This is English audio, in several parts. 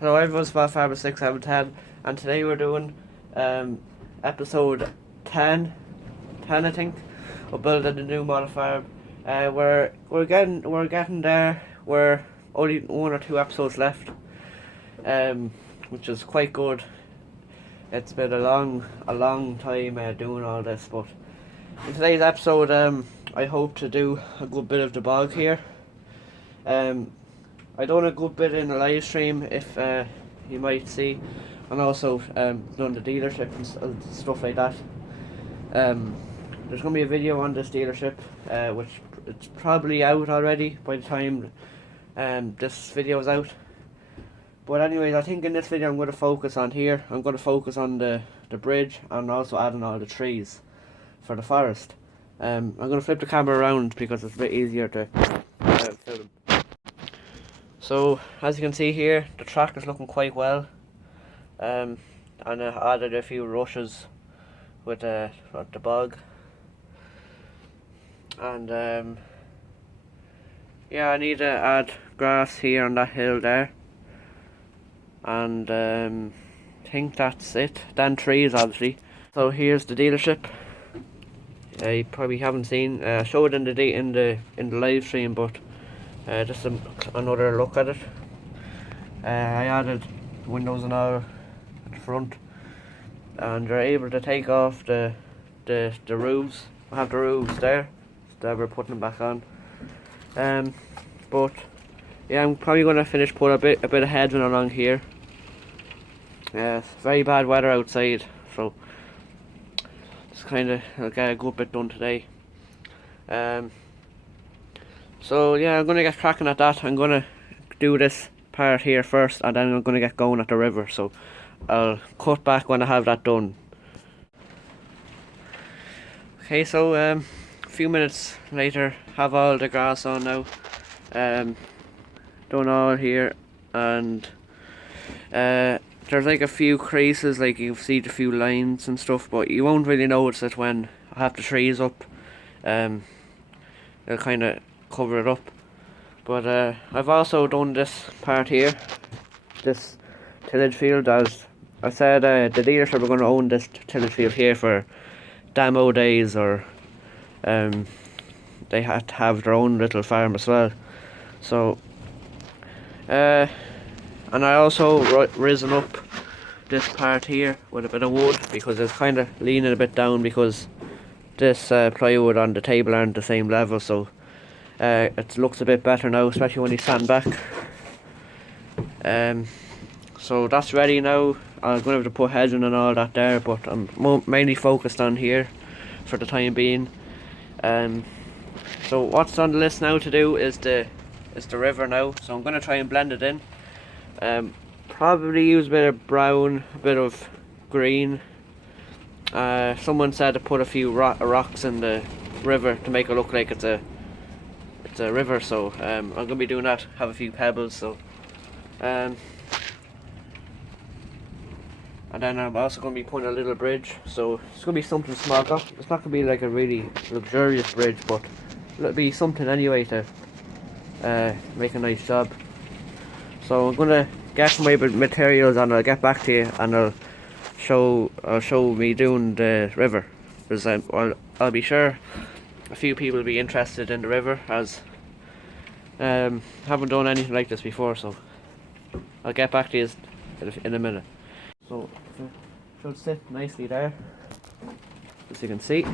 Hello everyone, it's Farmer 610, and today we're doing episode 10 I think, of building a new model farm. We're getting there. We're only 1 or 2 episodes left, which is quite good. It's been a long time doing all this, but in today's episode, I hope to do a good bit of the bog here. I done a good bit in the live stream, if you might see, and also done the dealership and stuff like that. There's going to be a video on this dealership, which it's probably out already by the time this video is out. But anyways, I think in this video I'm going to focus on here. I'm going to focus on the bridge and also adding all the trees for the forest. I'm going to flip the camera around because it's a bit easier to film. So as you can see here, the track is looking quite well, and I added a few rushes with the bog, and yeah, I need to add grass here on that hill there, and I think that's it. Then trees, obviously. So here's the dealership. You probably haven't seen. I showed it in the live stream, but just another look at it. I added windows and all at the front, and you're able to take off the roofs. I have the roofs there that we're putting them back on. But yeah, I'm probably going to finish put a bit of hedging along here. It's very bad weather outside, so it's kind of, I'll get a good bit done today. So yeah, I'm going to get cracking at that. I'm going to do this part here first, and then I'm going to get going at the river, so I'll cut back when I have that done. Okay, so a few minutes later, have all the grass on now. Done all here, and there's like a few creases, like you see the few lines and stuff, but you won't really notice it when I have the trees up. It'll kind of cover it up. But I've also done this part here, this tillage field. As I said, the dealership are going to own this tillage field here for demo days, or they had to have their own little farm as well. So and I also risen up this part here with a bit of wood, because it's kind of leaning a bit down because this plywood on the table aren't the same level, so it looks a bit better now, especially when you stand back. So that's ready now. I'm going to have to put hedging and all that there, but I'm mainly focused on here for the time being. So what's on the list now to do is the river now, so I'm going to try and blend it in. Probably use a bit of brown, a bit of green. Someone said to put a few rocks in the river to make it look like it's a river, so I'm going to be doing that, have a few pebbles, so and then I'm also going to be putting a little bridge, so it's going to be something small. It's not going to be like a really luxurious bridge, but it'll be something anyway to make a nice job. So I'm going to get my materials, and I'll get back to you, and I'll show me doing the river, because I'll be sure a few people will be interested in the river, as haven't done anything like this before, so I'll get back to you in a minute. So it should sit nicely there, as you can see.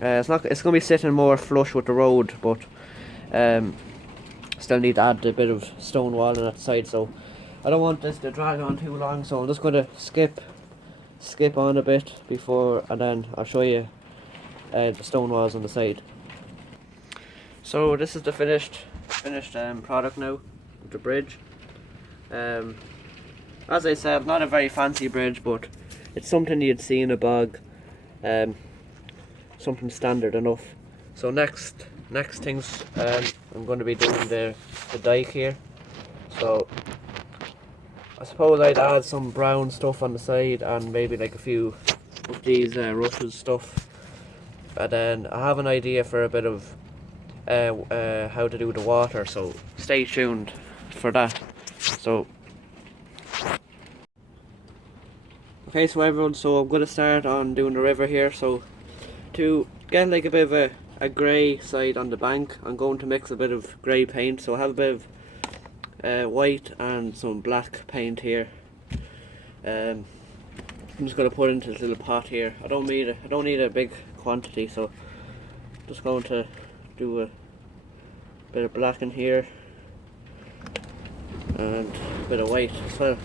It's going to be sitting more flush with the road, but still need to add a bit of stone wall on that side, so I don't want this to drag on too long, so I'm just going to skip on a bit before, and then I'll show you the stone walls on the side. So this is the finished product now, the bridge. As I said, not a very fancy bridge, but it's something you'd see in a bog, something standard enough. So next things, I'm going to be doing the dike here. So I suppose I'd add some brown stuff on the side, and maybe like a few of these rushes stuff, and then I have an idea for a bit of how to do the water, so stay tuned for that. So okay, so everyone, so I'm going to start on doing the river here. So to get like a bit of a grey side on the bank, I'm going to mix a bit of grey paint. So I have a bit of white and some black paint here. I'm just going to put it into this little pot here. I don't need a big quantity, so just going to do a bit of black in here and a bit of white as well.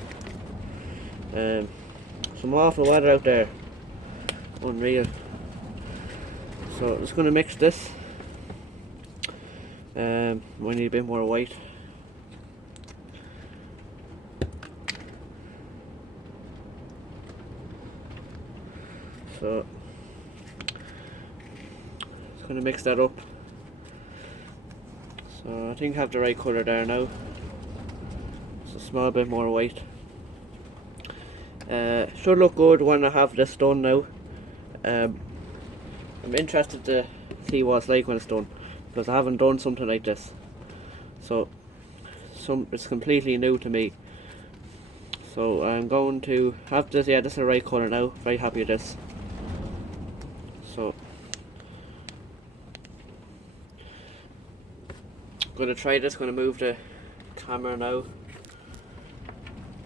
Some awful weather out there, unreal. So I'm just going to mix this. We need a bit more white. So just going to mix that up. So I think I have the right colour there now. Just a small bit more white. Should look good when I have this done now. I'm interested to see what it's like when it's done, because I haven't done something like this. So it's completely new to me. So I'm going to have this. Yeah, this is the right colour now. Very happy with this. So I'm going to try this. Going to move the camera now,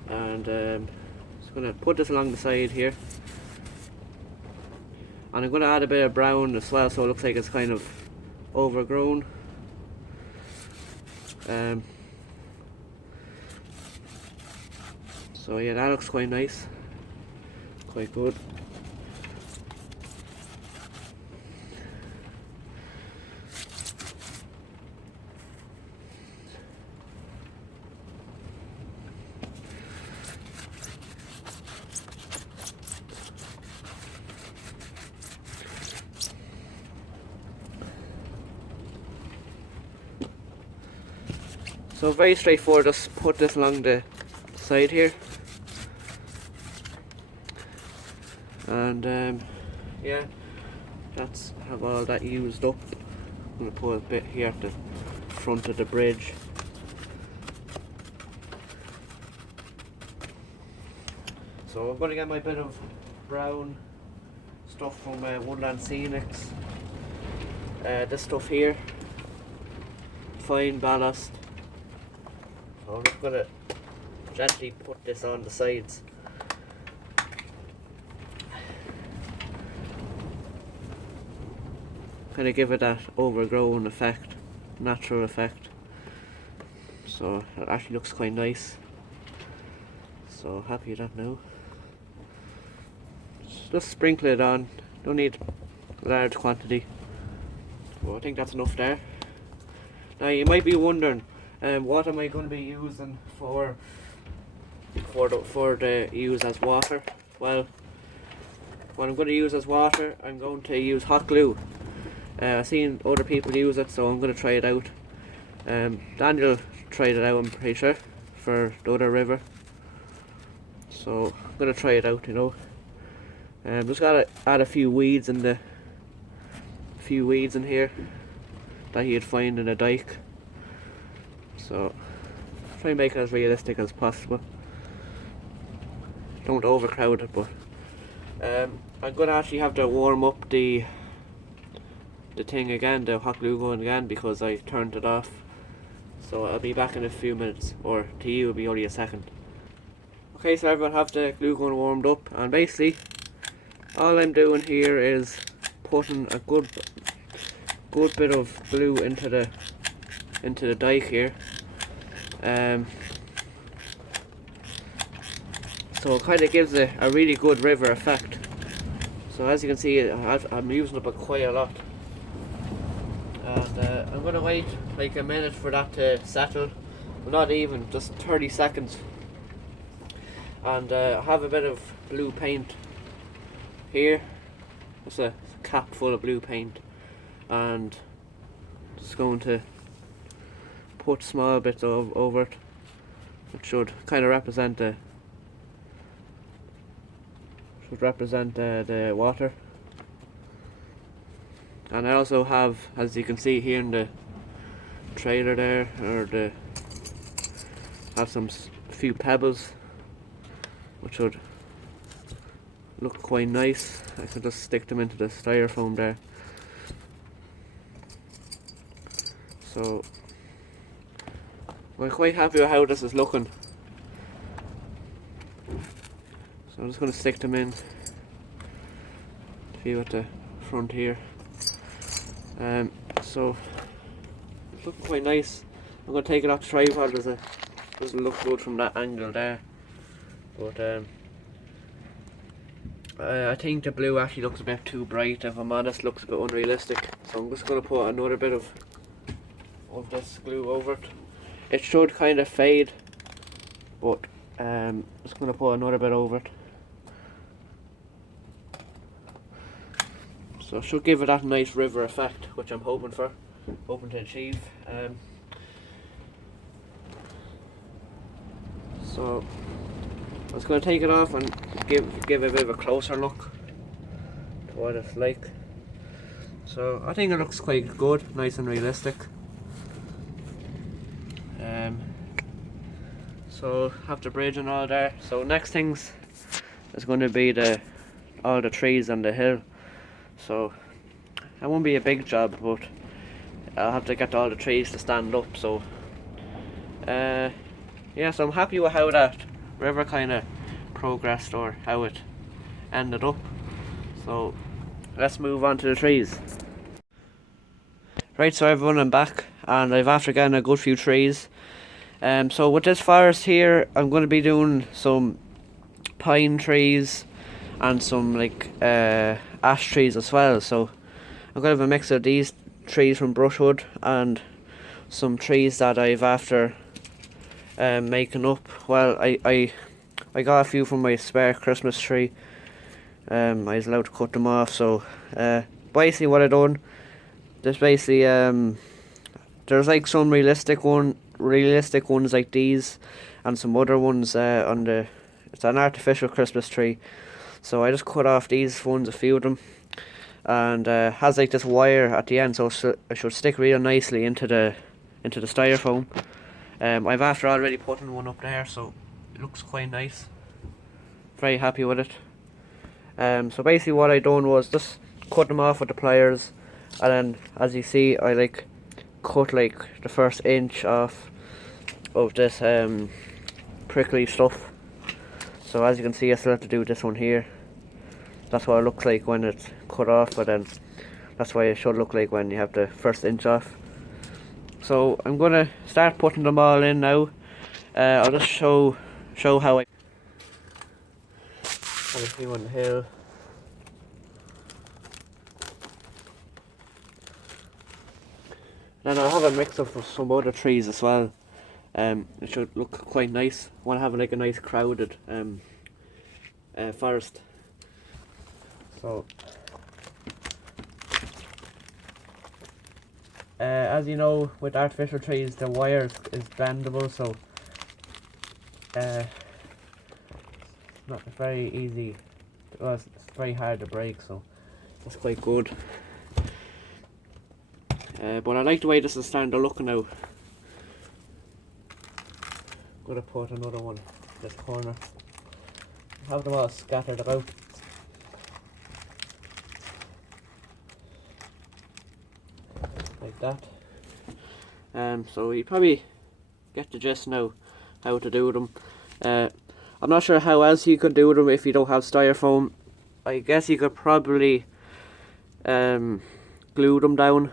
and just going to put this along the side here, and I'm going to add a bit of brown as well, so it looks like it's kind of overgrown. So yeah, that looks quite nice, quite good. So very straightforward, just put this along the side here, and yeah, that's have all that used up. I'm going to put a bit here at the front of the bridge. So I'm going to get my bit of brown stuff from Woodland Scenics. This stuff here, fine ballast. So I'm just going to gently put this on the sides. Kind of give it that overgrown effect, natural effect. So it actually looks quite nice. So happy with that now. Just sprinkle it on. Don't need a large quantity. Well, I think that's enough there. Now you might be wondering, what am I going to be using for the use as water? Well, what I'm going to use as water, I'm going to use hot glue. I've seen other people use it, so I'm going to try it out. Daniel tried it out, I'm pretty sure, for the other river. So I'm going to try it out, you know. Just got to add a few weeds in here that you'd find in a dike. So try and make it as realistic as possible. Don't overcrowd it, but I'm going to actually have to warm up the thing again, the hot glue gun again, because I turned it off. So I'll be back in a few minutes, or to you it'll be only a second. Okay, so everyone have the glue gun warmed up, and basically all I'm doing here is putting a good bit of glue into the dike here. So it kind of gives a really good river effect. So as you can see, I'm using up quite a lot. And I'm going to wait like a minute for that to settle. Well, not even, just 30 seconds. And I have a bit of blue paint here. It's a cap full of blue paint. And just going to put small bits over it. It should kind of represent the water. And I also have, as you can see here in the trailer there, or the have some few pebbles, which would look quite nice. I could just stick them into the styrofoam there. So I'm quite happy with how this is looking. So I'm just going to stick them in. A few at the front here. So it's looking quite nice. I'm going to take it off the tripod. Doesn't look good from that angle there. But I think the blue actually looks a bit too bright. If I'm honest, looks a bit unrealistic. So I'm just going to put another bit of this glue over it. It should kind of fade, but just going to put another bit over it. So it should give it that nice river effect, which I'm hoping to achieve. So I was going to take it off and give a bit of a closer look to what it's like. So I think it looks quite good, nice and realistic. So have the bridge and all there. So next things is going to be all the trees on the hill. So that won't be a big job, but I'll have to get all the trees to stand up. So yeah, so I'm happy with how that river kind of progressed, or how it ended up. So let's move on to the trees. Right, so everyone, I'm back, and I've after getting a good few trees. So with this forest here, I'm going to be doing some pine trees and some like ash trees as well. So I'm going to have a mix of these trees from Brushwood and some trees that I've after making up. Well, I got a few from my spare Christmas tree. I was allowed to cut them off. So basically what I done, there's basically there's like some realistic ones like these, and some other ones it's an artificial Christmas tree. So I just cut off these ones, a few of them, and has like this wire at the end, so it should stick real nicely into the styrofoam. I've after already putting one up there, so it looks quite nice. Very happy with it. So basically what I done was just cut them off with the pliers, and then as you see, I like cut like the first inch off of this prickly stuff. So as you can see, I still have to do this one here. That's what it looks like when it's cut off, but then that's what it should look like when you have the first inch off. So I'm gonna start putting them all in now. I'll just show how I have a few on the hill. Then I'll have a mix of some other trees as well. It should look quite nice. I want to have like a nice crowded forest. So as you know, with artificial trees, the wire is bendable, so it's not very easy. Well, it's very hard to break, so that's quite good. But I like the way this is starting to look now. I'm going to put another one in this corner. Have them all scattered about. Like that. So you probably get the gist now how to do them. I'm not sure how else you could do them if you don't have styrofoam. I guess you could probably glue them down.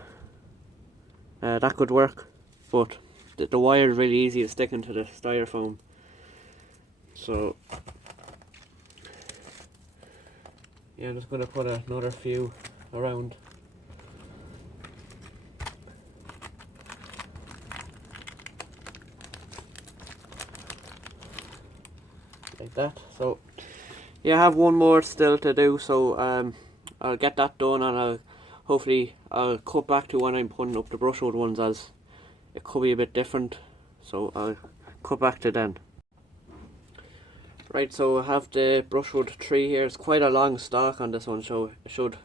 That could work, but the wire is really easy to stick into the styrofoam. So yeah, I'm just going to put another few around. Like that. So yeah, I have one more still to do, so I'll get that done, and hopefully I'll cut back to when I'm putting up the brushwood ones, as it could be a bit different, so I'll cut back to then. Right, so I have the brushwood tree here. It's quite a long stalk on this one, so it should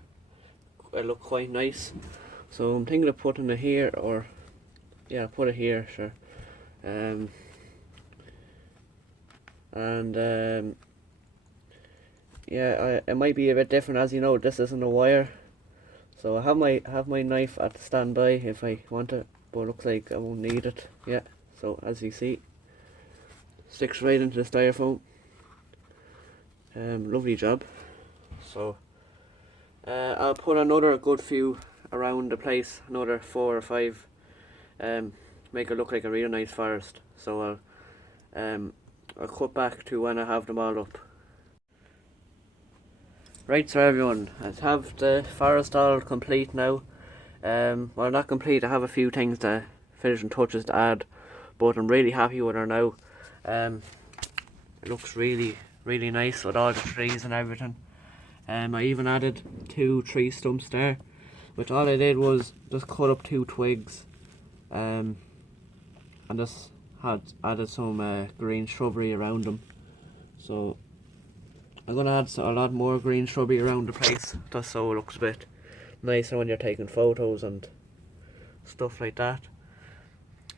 look quite nice. So I'm thinking of putting it here, or yeah, I'll put it here, sure. and yeah, it might be a bit different. As you know, this isn't a wire, so I have my knife at the standby if I want it, but it looks like I won't need it. Yeah, so as you see, sticks right into the styrofoam. Lovely job. So I'll put another good few around the place, another 4 or 5, make it look like a real nice forest. So I'll cut back to when I have them all up. Right, so everyone, I have the forest all complete now. Well, not complete, I have a few things to finishing touches to add, but I'm really happy with her now. It looks really nice with all the trees and everything. I even added 2 tree stumps there, which all I did was just cut up 2 twigs, and just had added some green shrubbery around them. So I'm gonna add a lot more green shrubbery around the place, just so it looks a bit nicer when you're taking photos and stuff like that.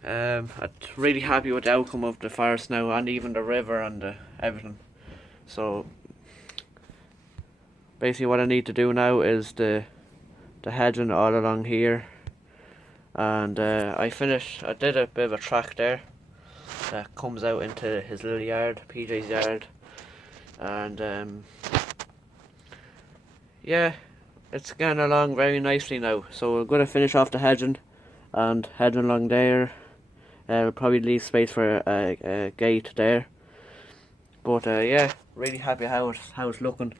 I'm really happy with the outcome of the forest now, and even the river and everything. So basically what I need to do now is the hedging all along here, and I did a bit of a track there that comes out into his little yard, PJ's yard, and yeah, it's getting along very nicely now. So we're going to finish off the hedging and hedging along there. We'll probably leave space for a gate there, but yeah, really happy how it's looking.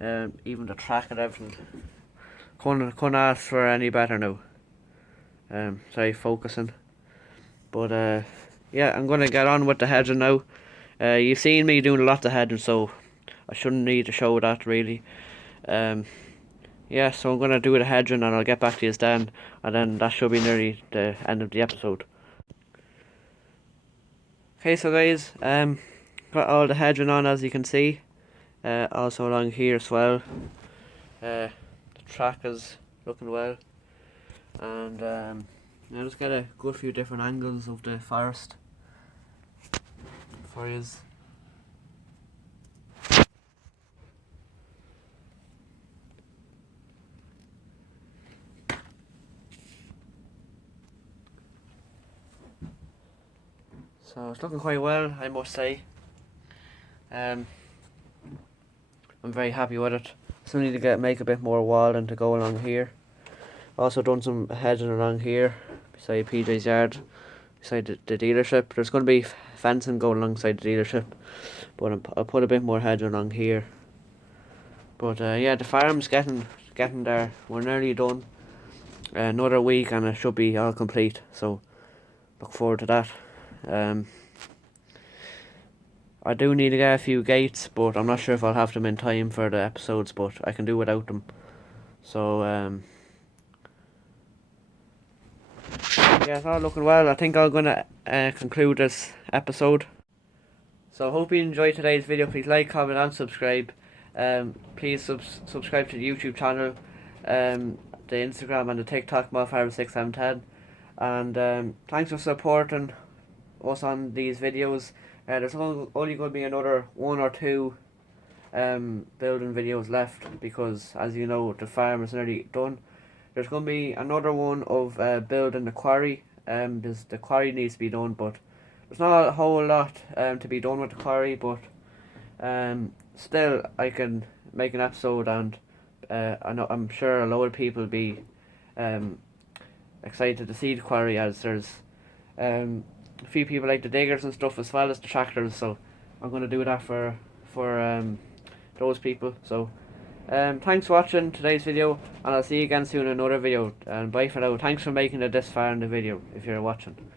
Even the track and everything, couldn't ask for any better now. Sorry, focusing, but yeah, I'm gonna get on with the hedging now. You've seen me doing a lot of hedging, so I shouldn't need to show that really. Yeah, so I'm gonna do the hedging and I'll get back to you then, and then that should be nearly the end of the episode. Okay, so guys, got all the hedging on, as you can see. Also along here as well. The track is looking well, and I just got a good few different angles of the forest for you. So it's looking quite well, I must say. I'm very happy with it. Still need to make a bit more wall and to go along here. Also done some hedging along here beside PJ's yard, beside the dealership. There's going to be fencing going alongside the dealership, but I'll put a bit more hedging along here. But yeah, the farm's getting there. We're nearly done. Another week and it should be all complete. So look forward to that. I do need to get a few gates, but I'm not sure if I'll have them in time for the episodes, but I can do without them. So yeah, it's all looking well. I think I'm gonna conclude this episode. So I hope you enjoyed today's video. Please like, comment and subscribe. Please subscribe to the YouTube channel, the Instagram and the TikTok, Mofarm6710. And thanks for supporting us on these videos. There's only going to be another 1 or 2 building videos left, because as you know, the farm is nearly done. There's going to be another one of building the quarry. The quarry needs to be done, but there's not a whole lot to be done with the quarry, but still I can make an episode, and I'm sure a lot of people will be excited to see the quarry, as there's a few people like the diggers and stuff as well as the tractors, so I'm going to do that for those people. So thanks for watching today's video, and I'll see you again soon in another video, and bye for now. Thanks for making it this far in the video if you're watching.